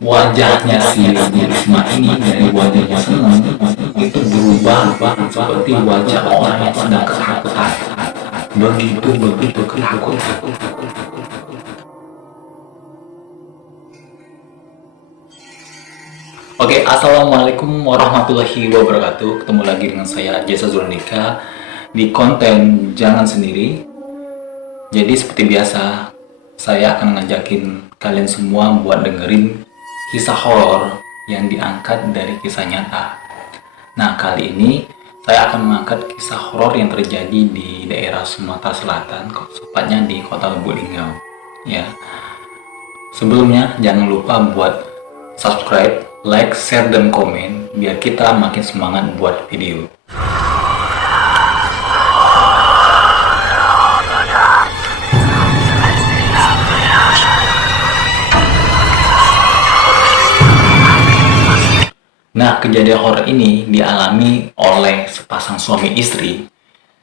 wajahnya si Risma ini dari wajahnya senang itu berubah seperti wajah orang yang sedang ketakutan. Begitu begitu ketakutan. Oke, assalamualaikum warahmatullahi wabarakatuh. Ketemu lagi dengan saya Jasa Zulnika di konten Jangan Sendiri. Jadi seperti biasa, saya akan ngajakin kalian semua buat dengerin kisah horor yang diangkat dari kisah nyata. Nah, kali ini saya akan mengangkat kisah horor yang terjadi di daerah Sumatera Selatan, tepatnya di Kota Lubuk Linggau. Ya. Sebelumnya jangan lupa buat subscribe, like, share, dan komen biar kita makin semangat buat video. Nah, kejadian horor ini dialami oleh sepasang suami istri.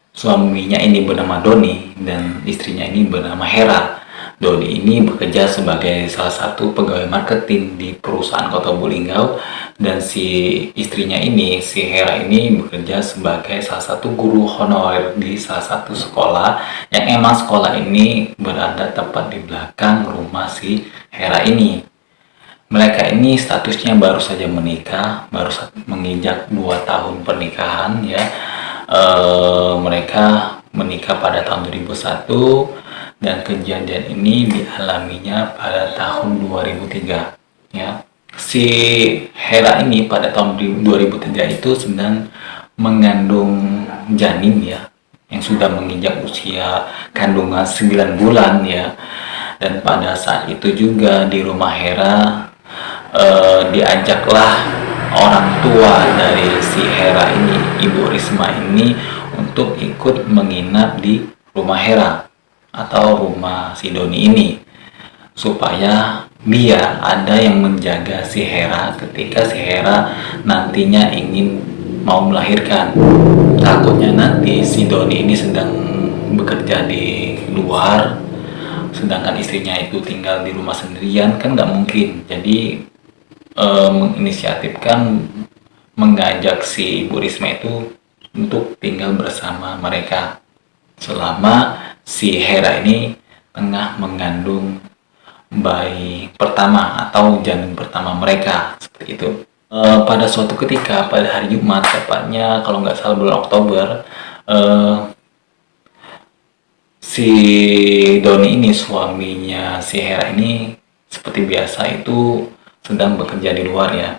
Suaminya ini bernama Doni dan istrinya ini bernama Hera. Doni ini bekerja sebagai salah satu pegawai marketing di perusahaan Kota Lubuk Linggau, dan si istrinya ini, si Hera ini bekerja sebagai salah satu guru honorer di salah satu sekolah yang emang sekolah ini berada tepat di belakang rumah si Hera ini. Mereka ini statusnya baru saja menikah, baru menginjak 2 tahun pernikahan ya. Mereka menikah pada tahun 2001 dan kejadian ini dialaminya pada tahun 2003 ya. Si Hera ini pada tahun 2003 itu sedang mengandung janin ya, yang sudah menginjak usia kandungan 9 bulan ya. Dan pada saat itu juga di rumah Hera diajaklah orang tua dari si Hera ini, Ibu Risma ini, untuk ikut menginap di rumah Hera atau rumah si Doni ini, supaya biar ada yang menjaga si Hera ketika si Hera nantinya ingin mau melahirkan. Takutnya nanti si Doni ini sedang bekerja di luar, sedangkan istrinya itu tinggal di rumah sendirian, kan nggak mungkin. Jadi menginisiatifkan, mengajak si Ibu Risma itu untuk tinggal bersama mereka selama si Hera ini tengah mengandung bayi pertama atau janin pertama mereka, seperti itu. Pada suatu ketika pada hari Jumat, tepatnya kalau nggak salah bulan Oktober, si Doni ini, suaminya si Hera ini, seperti biasa itu sedang bekerja di luar ya.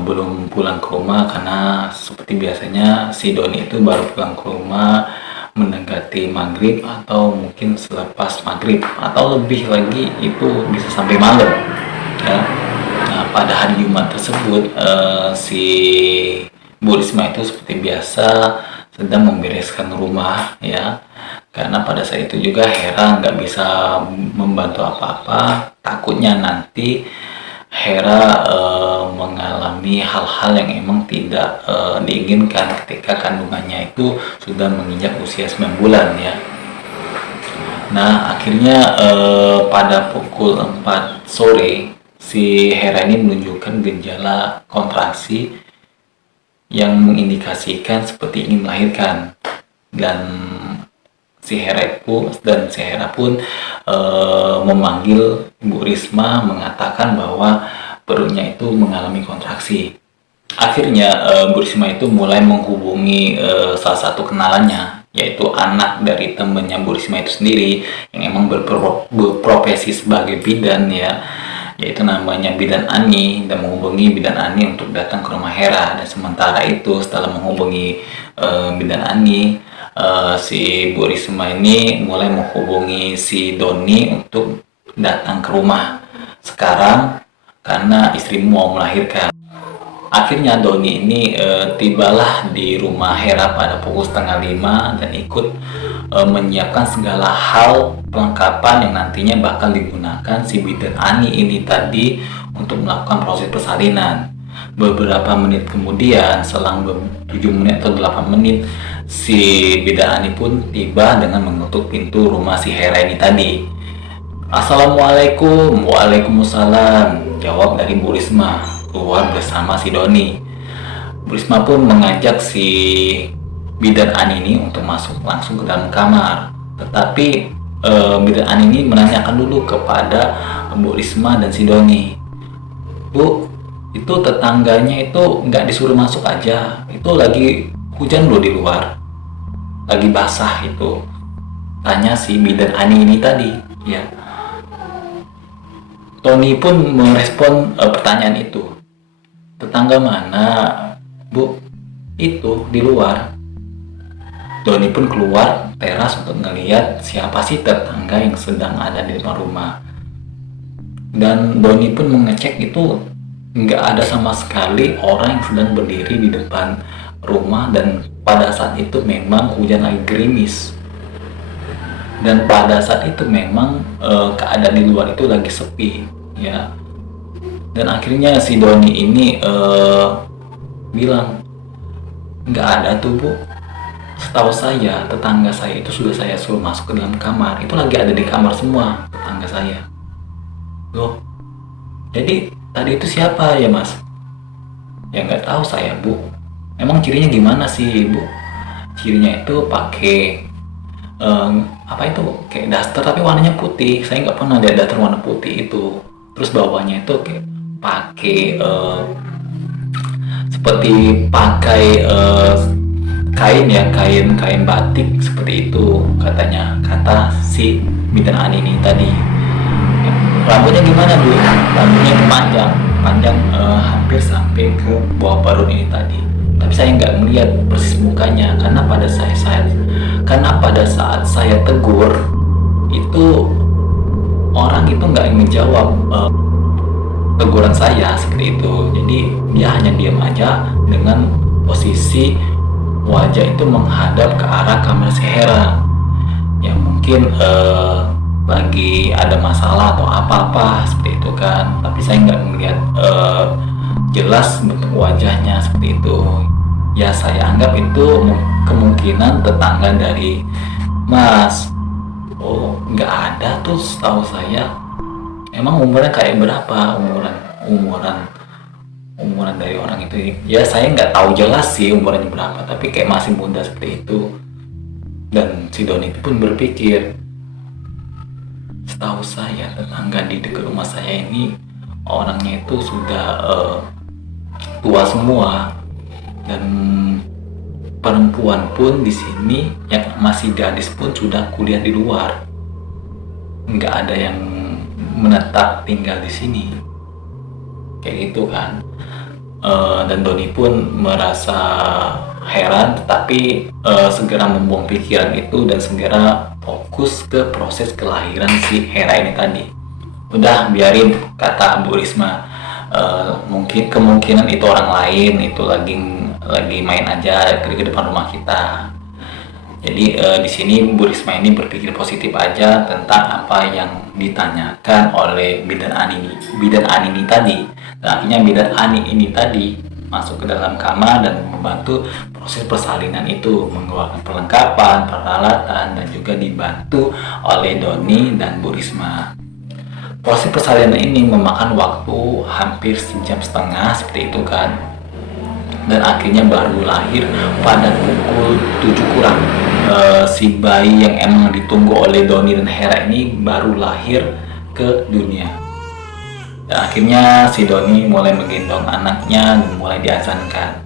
Belum pulang ke rumah karena seperti biasanya si Doni itu baru pulang ke rumah mendekati maghrib atau mungkin selepas maghrib, atau lebih lagi itu bisa sampai malam ya. Nah, pada hari Jumat tersebut si Bu Risma itu seperti biasa sedang membereskan rumah ya, karena pada saat itu juga Hera nggak bisa membantu apa-apa, takutnya nanti Hera mengalami hal-hal yang emang tidak diinginkan ketika kandungannya itu sudah menginjak usia 9 bulan ya. Nah, akhirnya pada pukul 4 sore si Hera ini menunjukkan gejala kontraksi yang mengindikasikan seperti ingin melahirkan, dan si Hera pun memanggil Ibu Risma, mengatakan bahwa perutnya itu mengalami kontraksi. Akhirnya Bu Risma itu mulai menghubungi salah satu kenalannya, yaitu anak dari temannya Bu Risma itu sendiri yang emang berprofesi sebagai bidan ya, yaitu namanya Bidan Ani, dan menghubungi Bidan Ani untuk datang ke rumah Hera. Dan sementara itu setelah menghubungi Bidan Ani, si Bu Risma ini mulai menghubungi si Doni untuk datang ke rumah sekarang karena istrimu mau melahirkan. Akhirnya Doni ini tibalah di rumah Hera pada pukul 4:30 dan ikut menyiapkan segala hal perlengkapan yang nantinya bakal digunakan si Bidan Ani ini tadi untuk melakukan proses persalinan. Beberapa menit kemudian, selang 7 menit atau 8 menit, si Bidan Ani pun tiba dengan mengetuk pintu rumah si Hera ini tadi. Assalamualaikum. Waalaikumsalam. jawab dari Bu Risma keluar bersama si Doni. Bu Risma pun mengajak si Bidan Ani ini untuk masuk langsung ke dalam kamar. Tetapi Bidan Ani ini menanyakan dulu kepada Bu Risma dan si Doni, "Bu, itu tetangganya itu nggak disuruh masuk aja, itu lagi hujan loh di luar, lagi basah itu," tanya si Bidan Ani ini tadi ya. Tony pun merespon pertanyaan itu. "Tetangga mana, Bu?" "Itu di luar." Tony pun keluar teras untuk ngeliat siapa sih tetangga yang sedang ada di depan rumah. Dan Doni pun mengecek itu nggak ada sama sekali orang yang sedang berdiri di depan rumah, dan pada saat itu memang hujan lagi gerimis. Dan pada saat itu memang keadaan di luar itu lagi sepi ya. Dan akhirnya si Doni ini bilang, "Nggak ada tuh, Bu. Setahu saya tetangga saya itu sudah saya suruh masuk ke dalam kamar, itu lagi ada di kamar semua tetangga saya." "Loh, jadi tadi itu siapa ya, Mas?" "Ya nggak tahu saya, Bu. Emang cirinya gimana sih, Bu?" "Cirinya itu pakai apa itu, kayak daster tapi warnanya putih. Saya nggak pernah lihat daster warna putih itu. Terus bawahnya itu kayak pakai seperti pakai kain ya, kain batik seperti itu," katanya, kata si Bidan Ani ini tadi. "Rambutnya gimana, Bu?" "Rambutnya panjang hampir sampai ke bawah perut ini tadi. Tapi saya nggak melihat persis mukanya karena pada saat saya tegur itu orang itu nggak ngejawab teguran saya seperti itu. Jadi dia hanya diam aja dengan posisi wajah itu menghadap ke arah kamar si Hera. Ya mungkin lagi ada masalah atau apa-apa seperti itu kan. Tapi saya nggak melihat jelas bentuk wajahnya seperti itu. Ya saya anggap itu kemungkinan tetangga dari Mas." "Oh, nggak ada tuh setahu saya." "Emang umurnya kayak berapa, umuran dari orang itu?" Ya saya nggak tahu jelas sih umurnya berapa, tapi kayak masih muda seperti itu. Dan si Doni pun berpikir, setahu saya tetangga di dekat rumah saya ini orangnya itu sudah tua semua, dan perempuan pun di sini yang masih gadis pun sudah kuliah di luar, nggak ada yang menetap tinggal di sini kayak gitu kan. Dan Doni pun merasa heran, tetapi segera membuang pikiran itu dan segera fokus ke proses kelahiran si Hera ini tadi. "Udah biarin," kata Bu Risma. Mungkin kemungkinan itu orang lain, itu lagi main aja ke depan rumah kita." Jadi di sini Bu Risma ini berpikir positif aja tentang apa yang ditanyakan oleh Bidan Ani ini tadi. Dan akhirnya Bidan Ani ini tadi masuk ke dalam kamar dan membantu proses persalinan itu, mengeluarkan perlengkapan, peralatan, dan juga dibantu oleh Doni dan Bu Risma. Proses persalinan ini memakan waktu hampir 1,5 jam seperti itu kan. Dan akhirnya baru lahir pada pukul 7 kurang. Si bayi yang emang ditunggu oleh Doni dan Hera ini baru lahir ke dunia. Dan akhirnya si Doni mulai menggendong anaknya dan mulai diazankan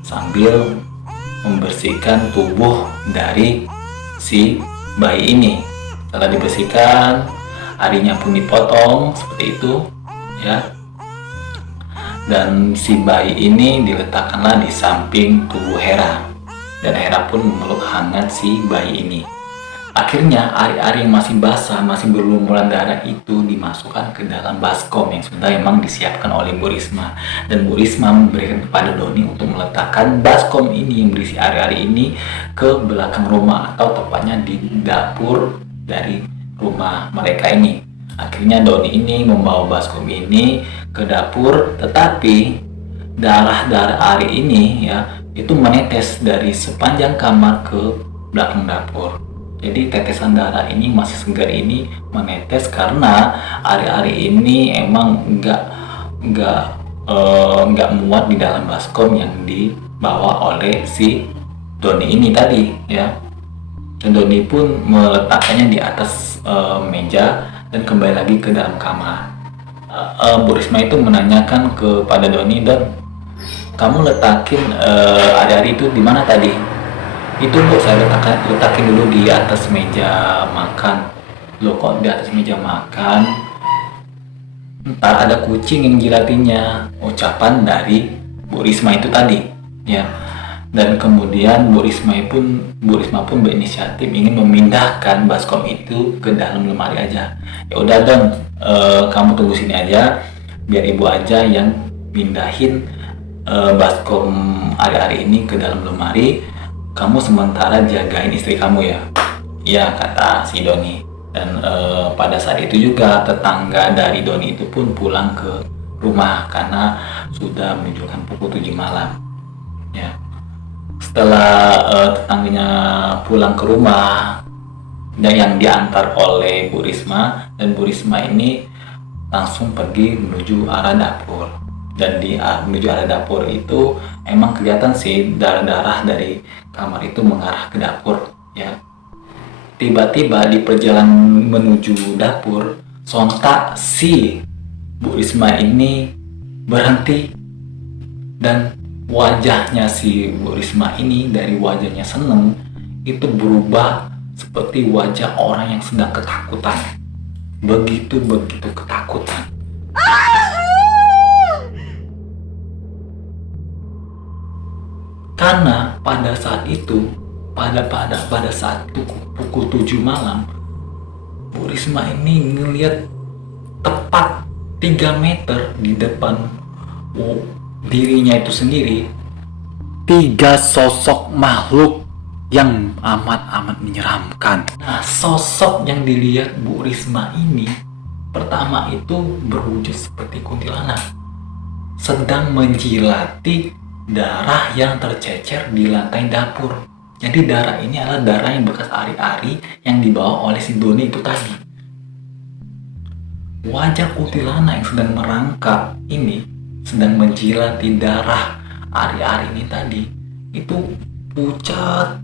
sambil membersihkan tubuh dari si bayi ini. Setelah dibersihkan, arinya pun dipotong seperti itu ya. Dan si bayi ini diletakkanlah di samping tubuh Hera, dan Hera pun memeluk hangat si bayi ini. Akhirnya ari-ari yang masih basah, masih berlumuran darah itu dimasukkan ke dalam baskom yang sudah memang disiapkan oleh Bu Risma. Dan Bu Risma memberikan kepada Doni untuk meletakkan baskom ini yang berisi ari-ari ini ke belakang rumah, atau tepatnya di dapur dari rumah mereka ini. Akhirnya Doni ini membawa baskom ini ke dapur, tetapi darah ari ini ya itu menetes dari sepanjang kamar ke belakang dapur. Jadi tetesan darah ini masih segar ini menetes karena ari-ari ini emang nggak nggak nggak muat di dalam baskom yang dibawa oleh si Doni ini tadi ya. Dan Doni pun meletakkannya di atas meja dan kembali lagi ke dalam kamar. Bu Risma itu menanyakan kepada Doni, "Don, kamu letakin ari-ari itu di mana tadi?" "Itu Bu, saya letakin dulu di atas meja makan." "Loh, kok di atas meja makan? Ntar ada kucing yang jilatinya." Ucapan dari Bu Risma itu tadi ya. Dan kemudian Bu Risma pun berinisiatif ingin memindahkan baskom itu ke dalam lemari aja. "Ya udah Don, kamu tunggu sini aja, biar ibu aja yang pindahin baskom ari-ari ini ke dalam lemari. Kamu sementara jagain istri kamu ya." "Iya," kata si Doni. Dan pada saat itu juga tetangga dari Doni itu pun pulang ke rumah karena sudah menunjukkan pukul 7 malam ya. Setelah tetangganya pulang ke rumah dan yang diantar oleh Bu Risma, dan Bu Risma ini langsung pergi menuju arah dapur. Dan menuju arah dapur itu emang kelihatan sih darah-darah dari kamar itu mengarah ke dapur ya. Tiba-tiba di perjalanan menuju dapur, sontak si Bu Risma ini berhenti, dan wajahnya si Bu Risma ini dari wajahnya seneng itu berubah seperti wajah orang yang sedang ketakutan. Begitu ketakutan. Karena pada saat itu, pada saat pukul 7 malam, Bu Risma ini ngelihat tepat 3 meter di depan dirinya itu sendiri, 3 sosok makhluk yang amat menyeramkan. Nah, sosok yang dilihat Bu Risma ini pertama itu berwujud seperti kuntilanak, sedang menjilati darah yang tercecer di lantai dapur. Jadi darah ini adalah darah yang bekas ari-ari yang dibawa oleh si Doni itu tadi. Wajah kuntilanak yang sedang merangkak ini, sedang menjilati darah ari-ari ini tadi, itu pucat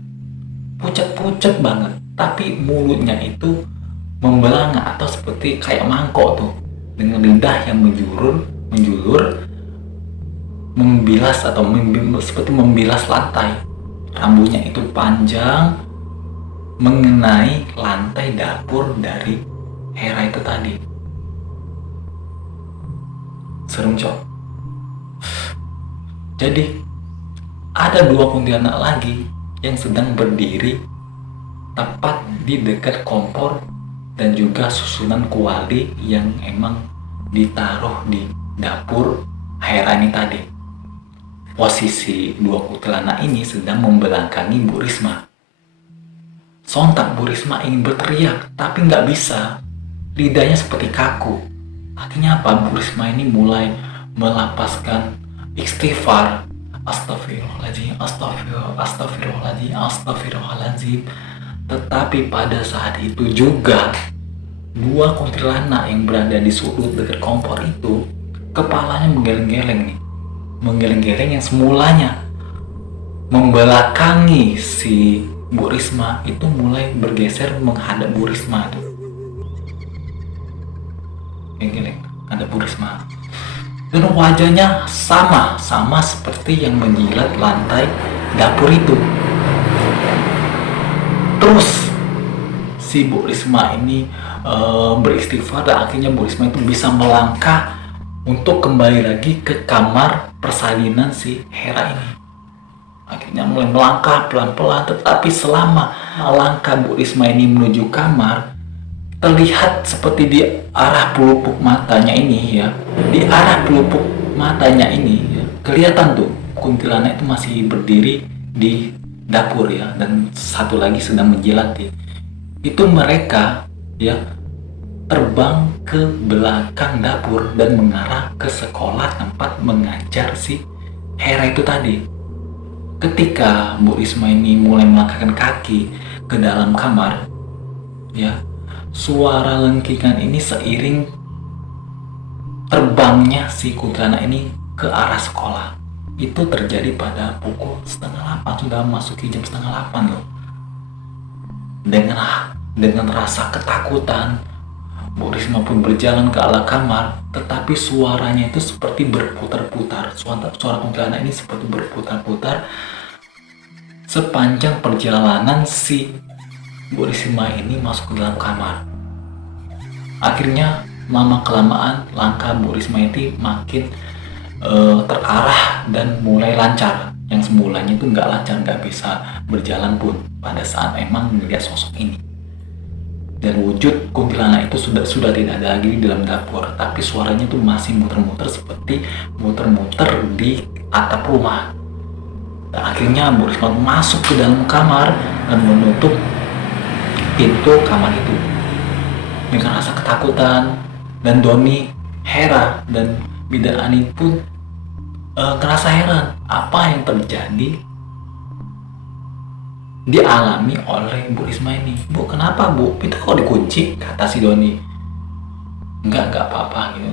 banget, tapi mulutnya itu membelanga atau seperti kayak mangkok tuh, dengan lidah yang menjulur membilas atau seperti membilas lantai. Rambutnya itu panjang mengenai lantai dapur dari Hera itu tadi. Serem, Cok. Jadi ada 2 kuntilanak lagi yang sedang berdiri tepat di dekat kompor dan juga susunan kuali yang emang ditaruh di dapur Hera ini tadi. Posisi 2 kuntilanak ini sedang membelakangi Bu Risma. Sontak Bu Risma ingin berteriak, tapi nggak bisa. Lidahnya seperti kaku. Akhirnya apa? Bu Risma ini mulai melapaskan istighfar. Astagfirullahaladzim, astagfirullahaladzim. Tetapi pada saat itu juga 2 kuntilanak yang berada di sudut dekat kompor itu, kepalanya menggeleng-geleng nih. Menggeleng-geleng yang semulanya membelakangi si Bu Risma itu mulai bergeser menghadap Bu Risma tuh. Geleng-geleng ada Bu Risma. Dan wajahnya sama seperti yang menjilat lantai dapur itu. Terus si Bu Risma ini beristighfar, dan akhirnya Bu Risma itu bisa melangkah untuk kembali lagi ke kamar persalinan si Hera ini. Akhirnya mulai melangkah pelan-pelan, tetapi selama melangkah Bu Risma ini menuju kamar, terlihat seperti di arah pelupuk matanya ini ya, di arah pelupuk matanya ini ya, kelihatan tuh kuntilanak itu masih berdiri di dapur ya, dan satu lagi sedang menjilati. Itu mereka ya terbang ke belakang dapur dan mengarah ke sekolah tempat mengajar si Hera itu tadi. Ketika Bu Risma ini mulai melangkahkan kaki ke dalam kamar ya, suara lengkingan ini seiring terbangnya si kuntilanak ini ke arah sekolah. Itu terjadi pada pukul setengah 8, sudah masuki jam setengah 8 loh. Dengan rasa ketakutan, Bu Risma pun berjalan ke arah kamar, tetapi suaranya itu seperti berputar-putar. Suara kuntilanak ini seperti berputar-putar sepanjang perjalanan si Bu Risma ini masuk ke dalam kamar. Akhirnya lama kelamaan langkah Bu Risma itu makin terarah dan mulai lancar. Yang semulanya itu nggak lancar, nggak bisa berjalan pun pada saat emang melihat sosok ini. Dan wujud kuntilanak itu sudah tidak ada lagi di dalam dapur, tapi suaranya tuh masih muter-muter seperti muter-muter di atap rumah. Dan akhirnya Bu Risma masuk ke dalam kamar dan menutup pintu kamar itu dengan rasa ketakutan. Dan Doni, Hera, dan Bidan Ani pun kerasa heran apa yang terjadi dialami oleh Bu Risma ini. Bu, kenapa Bu? Itu kok dikunci? Kata si Doni. Enggak apa-apa gitu.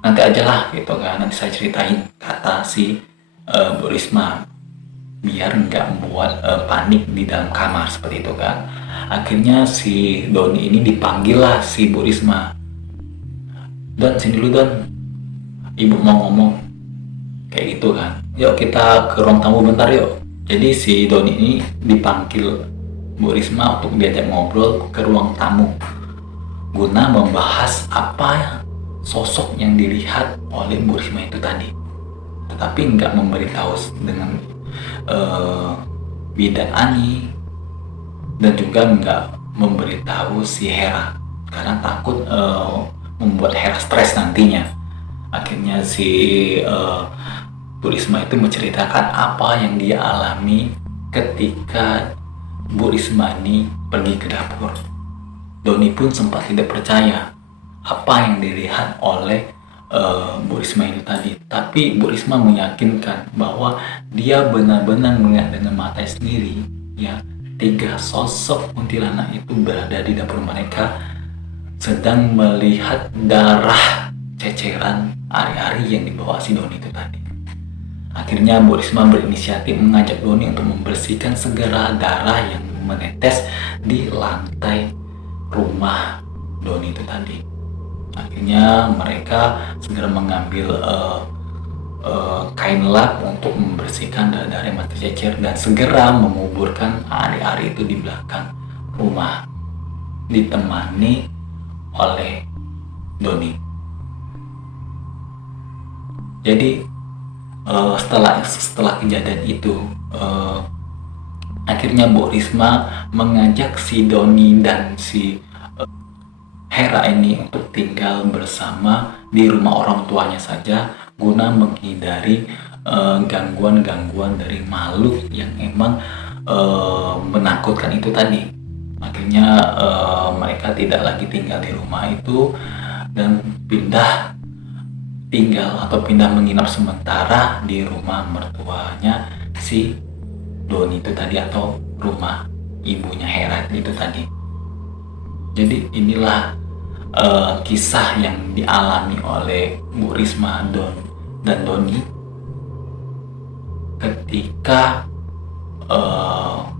Nanti aja lah gitu kan, nanti saya ceritain, kata si Bu Risma, biar nggak membuat panik di dalam kamar seperti itu kan. Akhirnya si Doni ini dipanggil lah si Bu Risma. Don, sini dulu Don, Ibu mau ngomong, kayak gitu kan. Yuk kita ke ruang tamu bentar yuk. Jadi si Doni ini dipanggil Bu Risma untuk diajak ngobrol ke ruang tamu guna membahas apa sosok yang dilihat oleh Bu Risma itu tadi, tetapi nggak memberitahu dengan Bidan Ani, dan juga nggak memberitahu si Hera karena takut membuat Hera stres nantinya. Akhirnya si Bu Risma itu menceritakan apa yang dia alami ketika Bu Risma ini pergi ke dapur. Doni pun sempat tidak percaya apa yang dilihat oleh Bu Risma itu tadi. Tapi Bu Risma meyakinkan bahwa dia benar-benar melihat dengan mata sendiri, ya, 3 sosok kuntilanak itu berada di dapur mereka, sedang melihat darah ceceran ari-ari yang dibawa si Doni itu tadi. Akhirnya Bu Risma berinisiatif mengajak Doni untuk membersihkan segala darah yang menetes di lantai rumah Doni itu tadi. Akhirnya mereka segera mengambil kain lap untuk membersihkan darah yang masih cecer dan segera menguburkan ari-ari itu di belakang rumah, ditemani oleh Doni. Jadi setelah kejadian itu, akhirnya Bu Risma mengajak si Doni dan si Hera ini untuk tinggal bersama di rumah orang tuanya saja guna menghindari gangguan-gangguan dari makhluk yang emang menakutkan itu tadi. Akhirnya mereka tidak lagi tinggal di rumah itu dan pindah menginap sementara di rumah mertuanya si Doni itu tadi, atau rumah ibunya Hera itu tadi. Jadi inilah kisah yang dialami oleh Bu Risma dan Doni ketika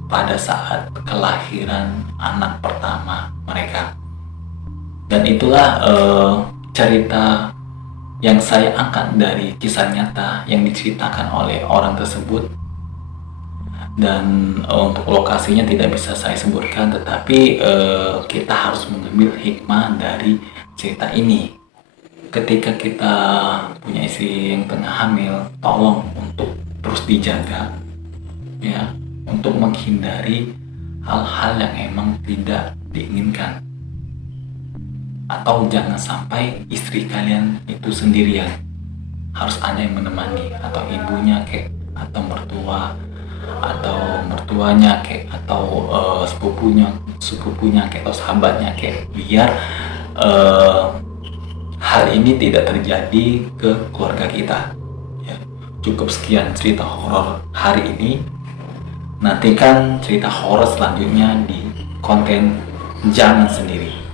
pada saat kelahiran anak pertama mereka. Dan itulah cerita yang saya angkat dari kisah nyata yang diceritakan oleh orang tersebut. Dan untuk lokasinya tidak bisa saya sebutkan, tetapi kita harus mengambil hikmah dari cerita ini. Ketika kita punya istri yang tengah hamil, tolong untuk terus dijaga, ya, untuk menghindari hal-hal yang emang tidak diinginkan. Atau jangan sampai istri kalian itu sendirian, harus ada yang menemani, atau ibunya kek, atau mertuanya kek, atau sepupunya kek, atau sahabatnya kek, biar hal ini tidak terjadi ke keluarga kita, ya. Cukup sekian cerita horor hari ini. Nantikan cerita horor selanjutnya di konten Jangan Sendiri.